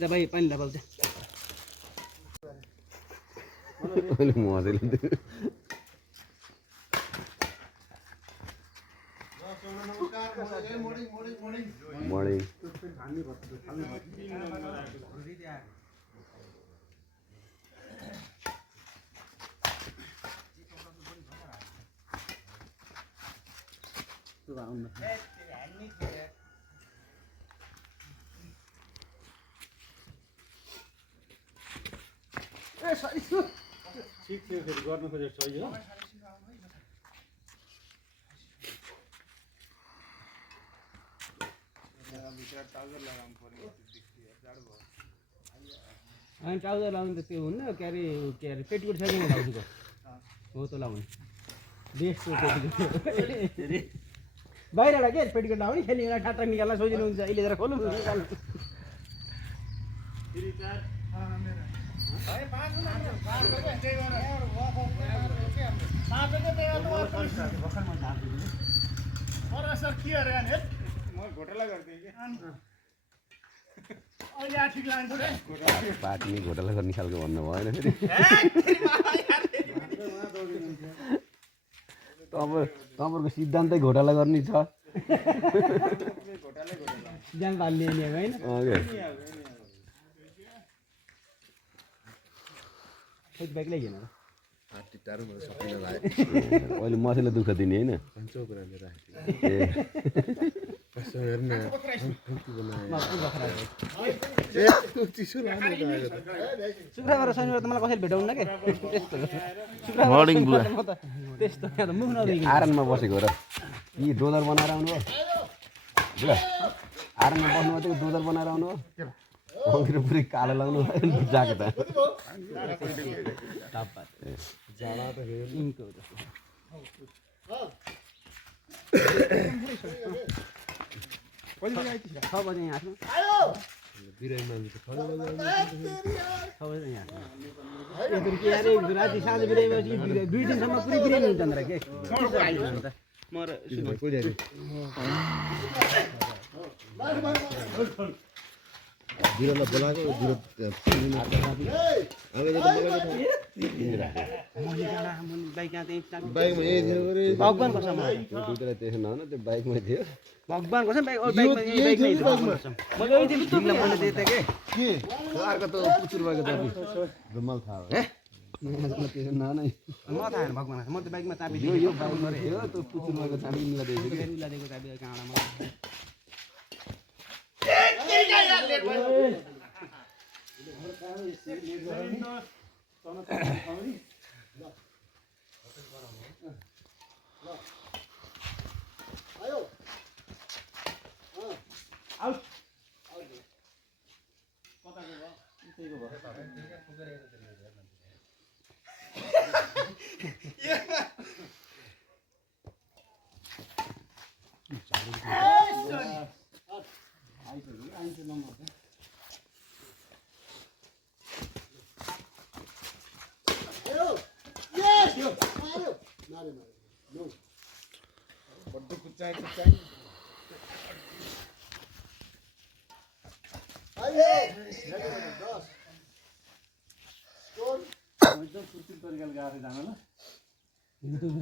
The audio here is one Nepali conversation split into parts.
जा भाइ पानी लगाउँछ अहिले मजाले मर्निङ ठिक थियो फेरि गर्न खोजेको छ यो अनि ट्राउजर लाउनु त त्यो हुन्न के अरे पेटिकोट छ कि लाउनुको हो त लाउने बेस्ट हो पेटिकोट बाहिरबाट के पेटिकोट लाउने फेरि एउटा ठाट्टा निकाल्न सोचिनु हुन्छ अहिले जरा खोलौँ निकाल्नु पार्टी घोटाला गर्ने खालको भन्नु भएन फेरि तपाईँहरूको सिद्धान्तै घोटाला गर्ने छ सिद्धान्त हाल्ने होइन बाइक ल्याइएन अहिले मसैलाई दुःख दिने होइन शुक्रबार शनिबार त मलाई कसैले भेटाउन्न के त्यस्तो त्यस्तो मुख नदेखि आरनमा बसेको र यी डोजर बनाएर आउनु हो आरनमा बस्नु मात्रै डोजर बनाएर आउनु हो अङ्ग्रेज पुरै कालो लगाउनु जाको त छ बजे यहाँ आफ्नो राति साँझ बिराएपछि 2 दिनसम्म पुरै बिरामी हुन्छ नि के बिरोलाई बोलाएको भगवान कसम त्यसो नहुन त्यो बाइकमा थियो भगवान कसम अर्को त पुचुर भएको त रुमाल थाहा त्यसो नहुन म थाहा छैन भगवान म त बाइकमा चाबी यो बाइकमा थियो त्यो पुचुर भएको चाबी मिलाइदिएको थियो मिलाइदिएको चाबी काँडामा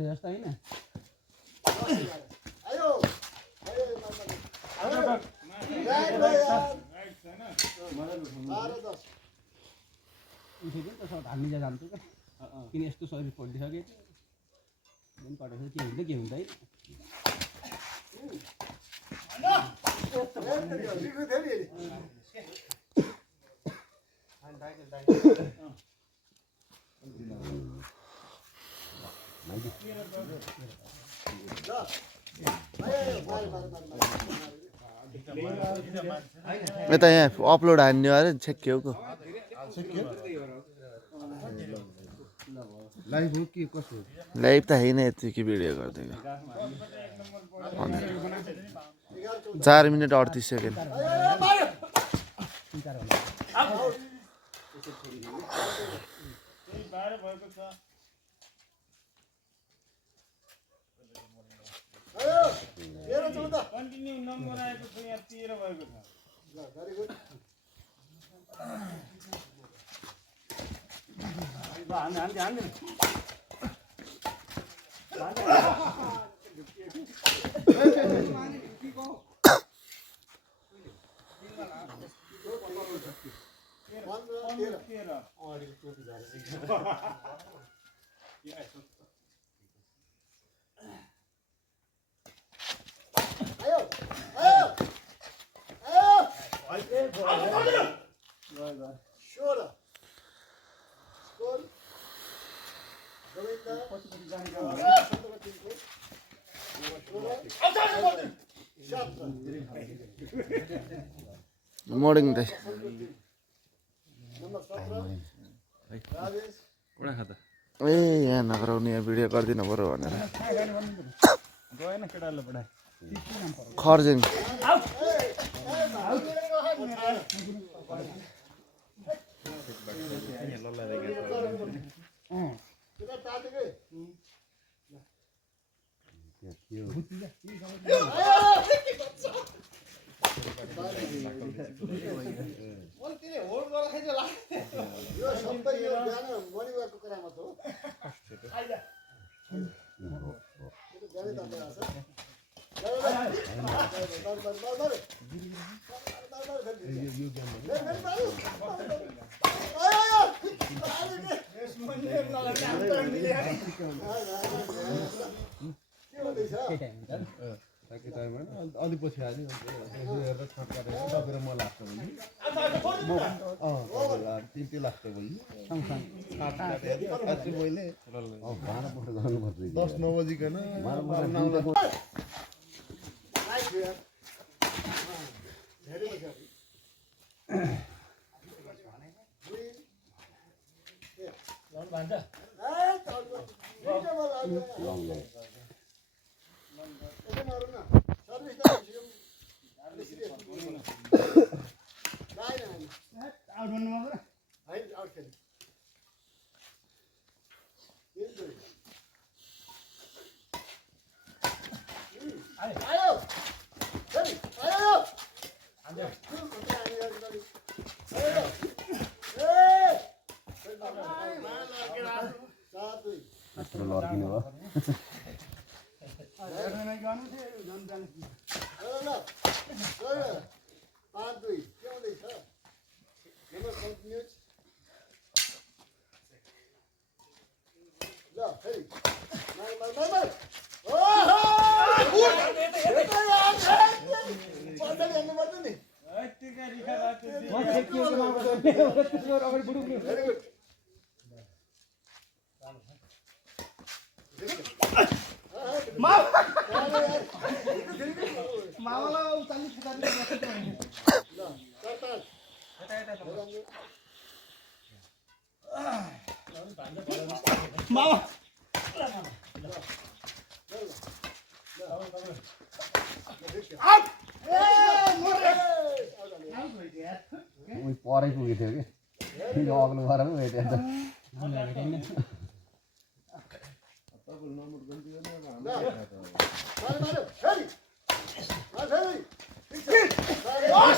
जस्तो होइन हाल्ने जग्गा जान्छु क्या किन यस्तो शरीर पल्टिसक्यो पठाउँछ के हुन्छ के हुँदैन यता यहाँ अपलोड हान्ने अरे छेक्क्यो को लाइभ हो कि कसो लाइभ त होइन यतिकै भिडियो गरिदिएको 4 मिनट 38 सेकेन्ड कन्टिन्यू नम्बर आएको छ यहाँ 13 भएको छ मर्निङ दाइ ए यहाँ नगराउने यहाँ भिडियो गरिदिनु पऱ्यो भनेर खर्जेङ अलि पछि हाल्यो हेरेर छटकाएर दबेर म लाग्छ भने त्यो लाग्छ भने मैले 10 9 बजीकन परै पुगेको थियो कि अग्लो गरेर भेट्यो त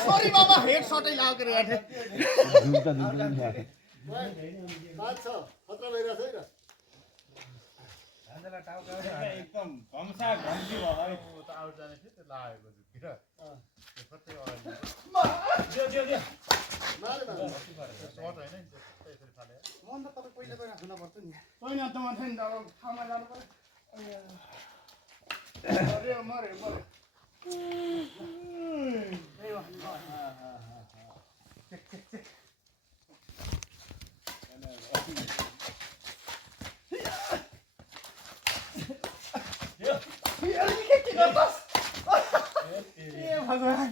सरी बाबा हेड सटै लागेर गाथे जुत्ता जुत्ता नि छ 5 6 खतरा भइराछ है र हान्देला टाउका एकदम घमसा घम्सी भयो है त आउट जाने थियो त्यो लागेको जुत्ती र त्यो सबै अगाडि मारे मारे सर्ट हैन नि त्यसरी फाले मन त तपाई पहिले गएर हुन पर्छ नि छैन त मन छैन अब ठाउँमा जानु पर्यो अरे मरे मरे भगवान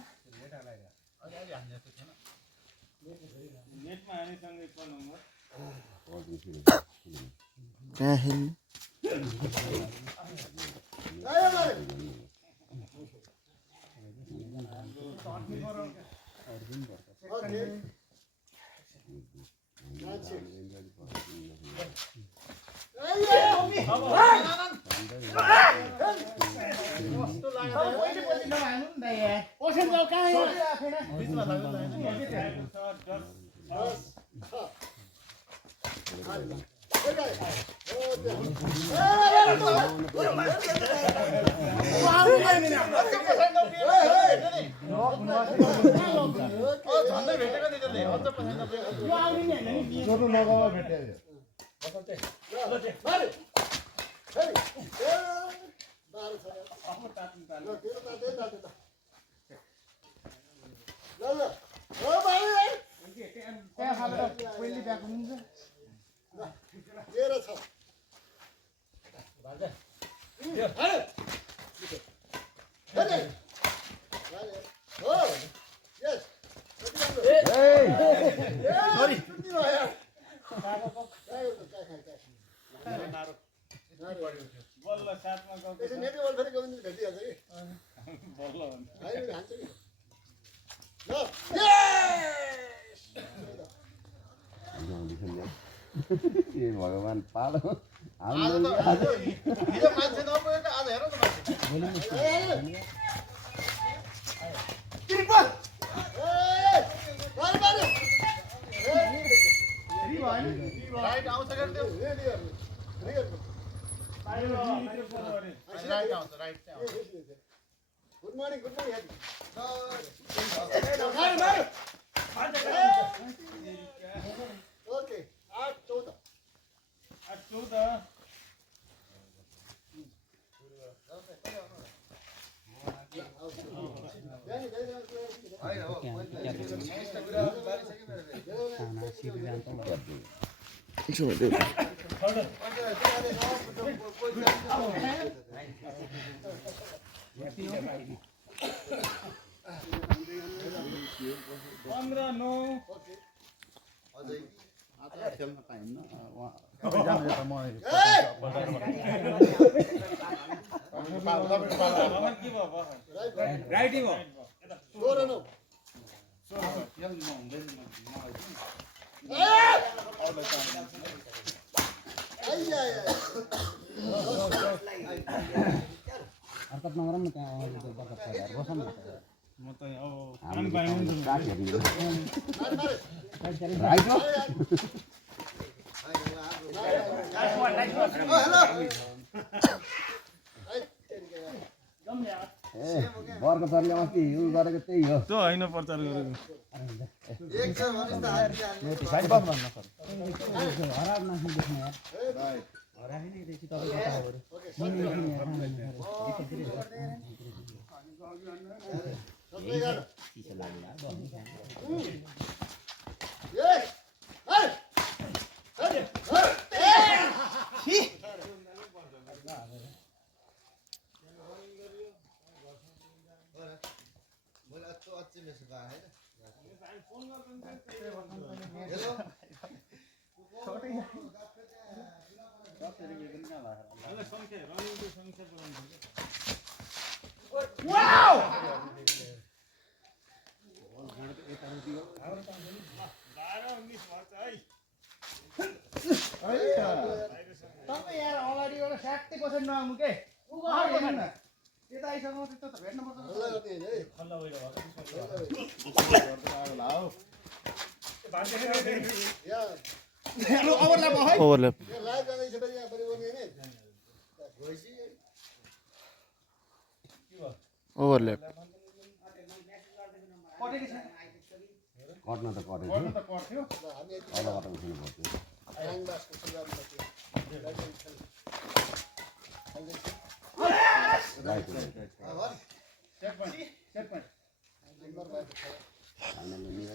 नेटमा हामीसँग एक नम्बर कहाँ हेर्नु आयो मरे ओके झन्डै भेटेको नि त्यसले अझ 95 सोध्नु मगाउमा भेट्यो त्यहाँ खाएर पहिले ब्याग हुनुहुन्छ बल्ल साथमा ए भगवान् पालो हिजो मान्छे नपुगेको आज हेर न मान्छे राइट आउँछ के त्यो राइट आउँछ right good morning okay 8-14 writing हो हरकत नगरौँ न त्यहाँ बसौँ न म त अब बर्को चर्ने अस्ति उ गरेको त्यही हो त्यो होइन प्रचार गरेको हराब नाच्नु देख्नु यार हराबी नै रहेछ तपाईँ यहाँ अगाडि एउटा 60% नआउनु के यता आइसक्नु त्यस्तो त भेट्नु पर्छ ओभरल्याप ओभरल्याप कट्न त कटेको थियो तलबाट उठ्नु पर्थ्यो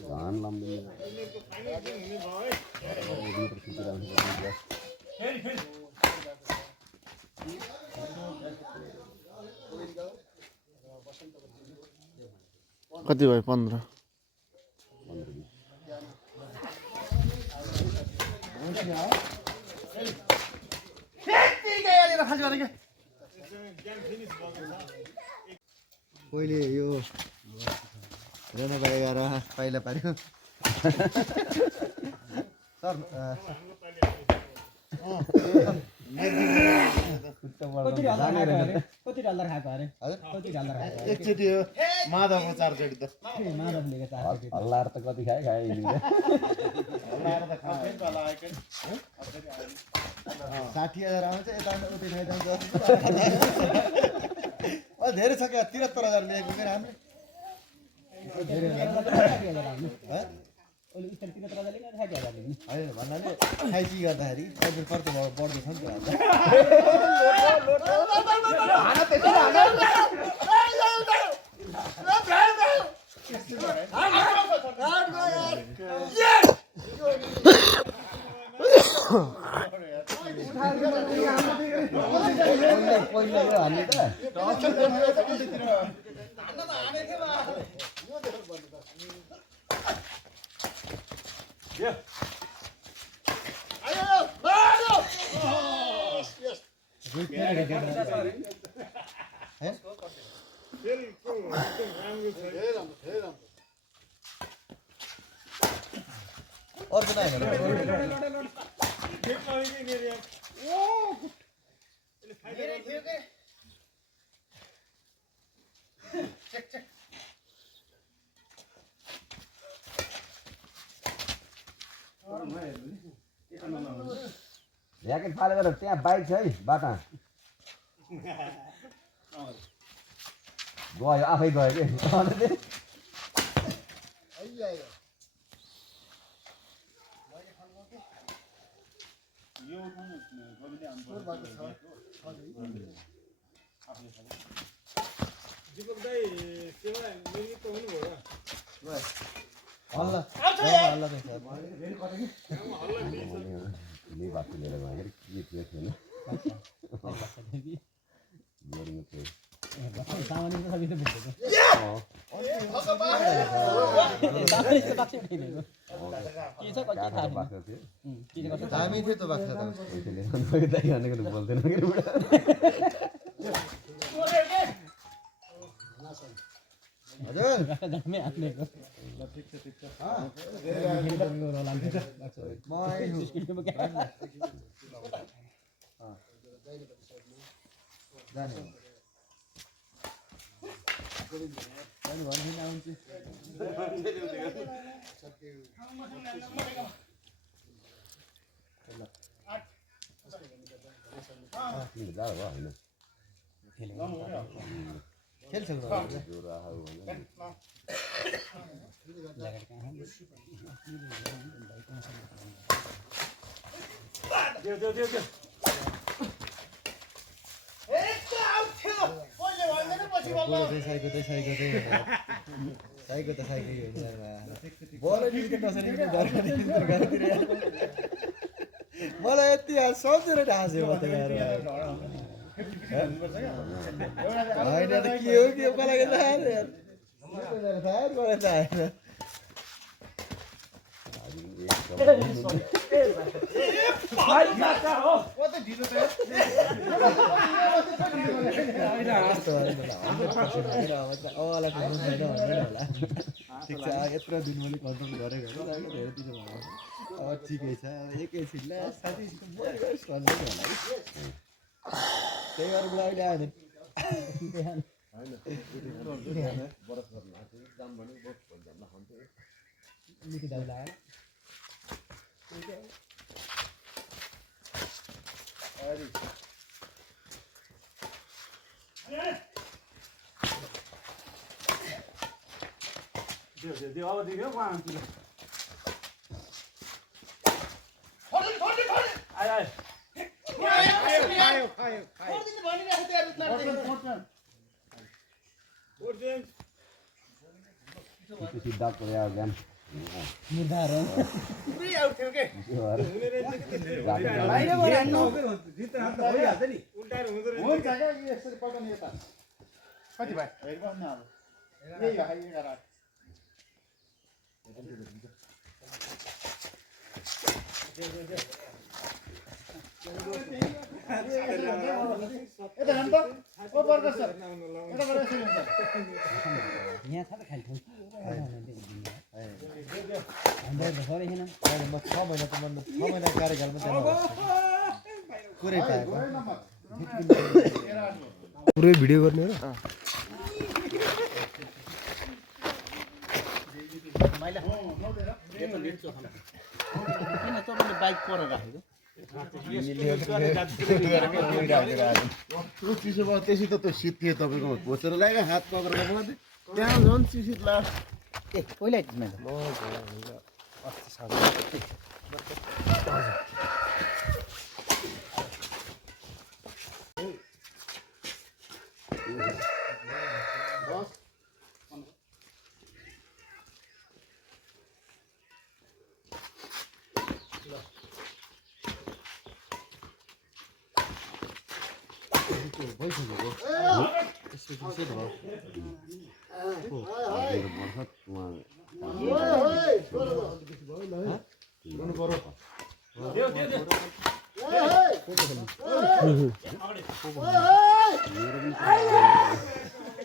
धान लाउँदैन कति भयो 15 पहिले यो रेनोबारी गएर पहिला पार्यो सर कति डलर खाएको अरे कति डलर खाएको एकचोटि हो माधवको 4 चोटि त माधवले हल्लाएर त कति खाए हल्लाएर त खाए तल आएकै 60,000 आउँछ यता उतै खाइदिन्छ अ धेरै छ क्या 73,000 ल्याएको के हामीले धेरै ओले इस्तर 73,000 ले 60,000 ले हैन भन्नाले खाइची गर्दाखेरि अझै खर्च बढ्दै छ नि त पहिला हाल्ने त अर्को नाइ ऱ्याकेट फालेर त्यहाँ बाइक छ है बाटा गयो आफै गयो कि यो उठाउनु कहिले हाम्रो दीपक दाइ सेवा मेरी त हुनु भयो हल्ला हल्ला ले बात लिएर गएर के थियो थिएन बोरिङ थियो सामान्य त सबै त बुझ्छ दामी थियो त बाख्रा त बोल्दैन हजुर दामी आफ्नै हो खेल सक्नु मलाई यति सम्झेर ढाँस्यो म त होइन त के हो के मलाई ठिक छ यत्रो दिन मैले कन्ट्रोल गरेको अब ठिकै छ एकैछिन साथीसित बोलिरहेस् भन्दै होला त्यही भएर बुढाले आयो सिद्धा पुऱ्यायो ज्ञान कति भाइ हेर्नु अब यही भाइ 11 यता जानु त ओ बर्गर सर यता गएर यसो हुन्छ यहाँ छ त खाली ठाउँ हाम्रो त सबै छैन म 6 महिना त 6 महिना कार्यकालमा पुरै पाएको पुरै भिडियो गर्ने हो किन तपाईँले बाइक पर राखेको त्यो चिसो भयो त्यसै त त्यो शीत थियो तपाईँको घोचेर लाग्यो हात पक्रेर बोलाउँदै त्यहाँ झन् चिसित लाग्यो ए पहिला त्यसमा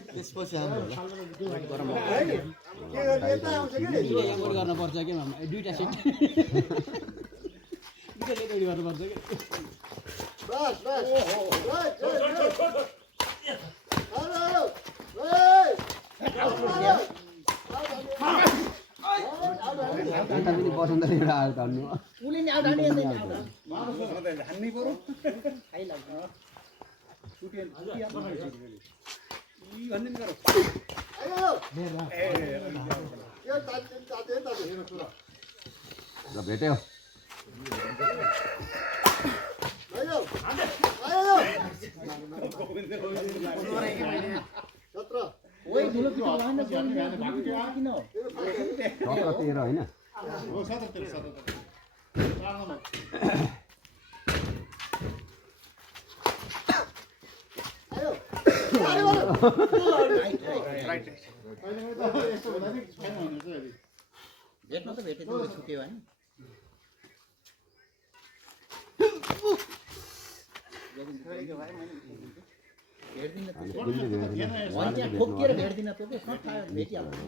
त्यसपछि हाम्रो गर्नुपर्छ के दुईटा सेट दुईटा रेडी गर्नुपर्छ कि पनि बसन्त एउटा आयो धन्नु उसले नि आउट हान्ने हान्नै पर्यो खाइ लाग्दैन ल भेट्यो ओइ ठुलो पिठो लाइन किन 13 होइन हो 77 भेट्नु त भेटे त छुट्यो हैन भेट्दिन त खोकिएर भेट्दिन त के सट थाहा भेटिहाल्छ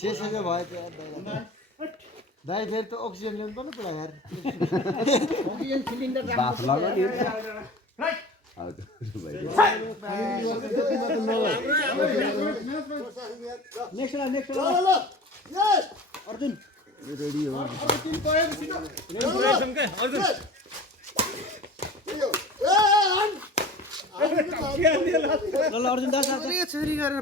शेषै भयो त्यो दाइ फेरि त अक्सिजन ल्याउनु पर्ने पुरा यार अक्सिजन सिलिन्डर बाफ लगाउने नेक्स्ट अर्जुन रेडी हो ल अर्जुन दास छोरी गरेर